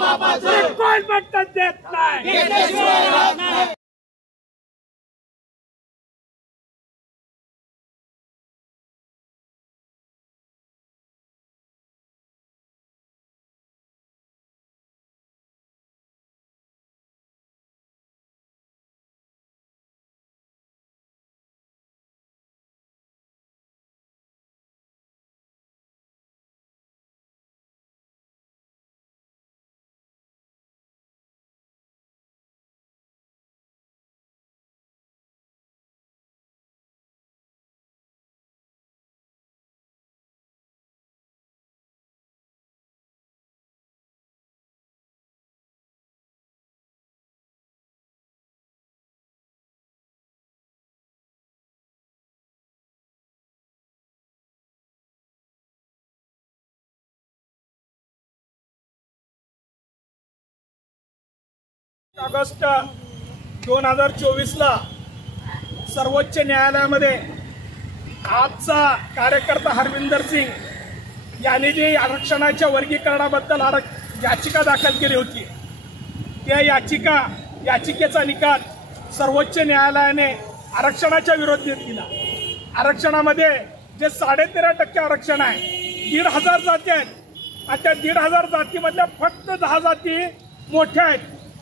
कोण म्हणतात देत नाही। ऑगस्ट 2024 ला सर्वोच्च न्यायालयामध्ये आजचा कार्यकर्ता हरविंदर सिंग यांनी जी आरक्षणाच्या वर्गीकरणाबद्दल याचिका दाखल केली होती, त्या याचिकेचा निकाल सर्वोच्च न्यायालयाने आरक्षणाच्या विरोधात दिला। आरक्षणामध्ये जे 13.5% आरक्षण आहे, 1,500 जाती आहेत आणि त्या 1,500 जातीमधल्या फक्त 10 जाती मोठ्या आहेत,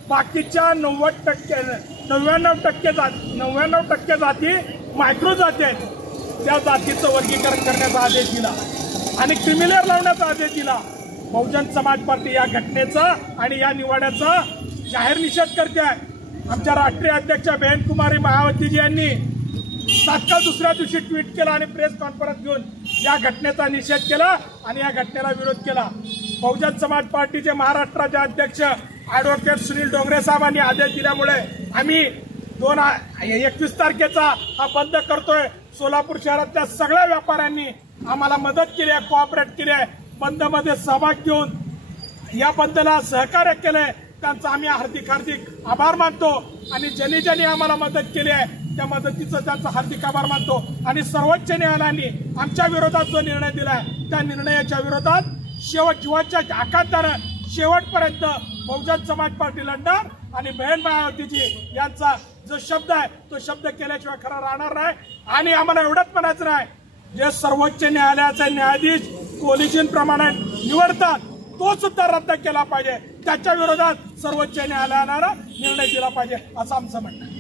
बाकीच्या 99% जाती मायक्रो जाती आहेत। त्या जातीचं वर्गीकरण करण्याचा आदेश दिला आणि क्रिमिनल लावण्याचा आदेश दिला। बहुजन समाज पार्टी या घटनेचा आणि या निवाड्याचा जाहीर निषेध करते आहे। आमच्या राष्ट्रीय अध्यक्ष बहन कुमारी मायावतीजी यांनी तात्काळ दुसऱ्या दिवशी ट्विट केला आणि प्रेस कॉन्फरन्स घेऊन या घटनेचा निषेध केला आणि या घटनेला विरोध केला। बहुजन समाज पार्टीचे महाराष्ट्राचे अध्यक्ष ॲडव्होकेट सुनील डोंगरे साहेबांनी आदेश दिल्यामुळे आम्ही 21 तारखेचा हा बंद करतोय। सोलापूर शहरातल्या सगळ्या व्यापाऱ्यांनी आम्हाला मदत केली आहे, कोऑपरेट केली आहे, बंदमध्ये सहभाग घेऊन या बंदला सहकार्य केलंय, त्यांचा आम्ही हार्दिक आभार मानतो आणि ज्यांनी आम्हाला मदत केली आहे त्या मदतीचं त्यांचा हार्दिक आभार मानतो। आणि सर्वोच्च न्यायालयाने आमच्या विरोधात जो निर्णय दिलाय त्या निर्णयाच्या विरोधात जीवाच्या आकांतानं शेवटपर्यंत बहुजन समाज पार्टी लढणार आणि बहन मायावतीजी यांचा जो शब्द आहे तो शब्द केल्याशिवाय खरा राहणार नाही। आणि आम्हाला एवढंच म्हणायचं नाही, जे सर्वोच्च न्यायालयाचे न्यायाधीश कोलिजन प्रमाणे निवडतात तो सुद्धा रद्द केला पाहिजे, त्याच्या विरोधात सर्वोच्च न्यायालयानं निर्णय दिला पाहिजे असं आमचं म्हणणं आहे।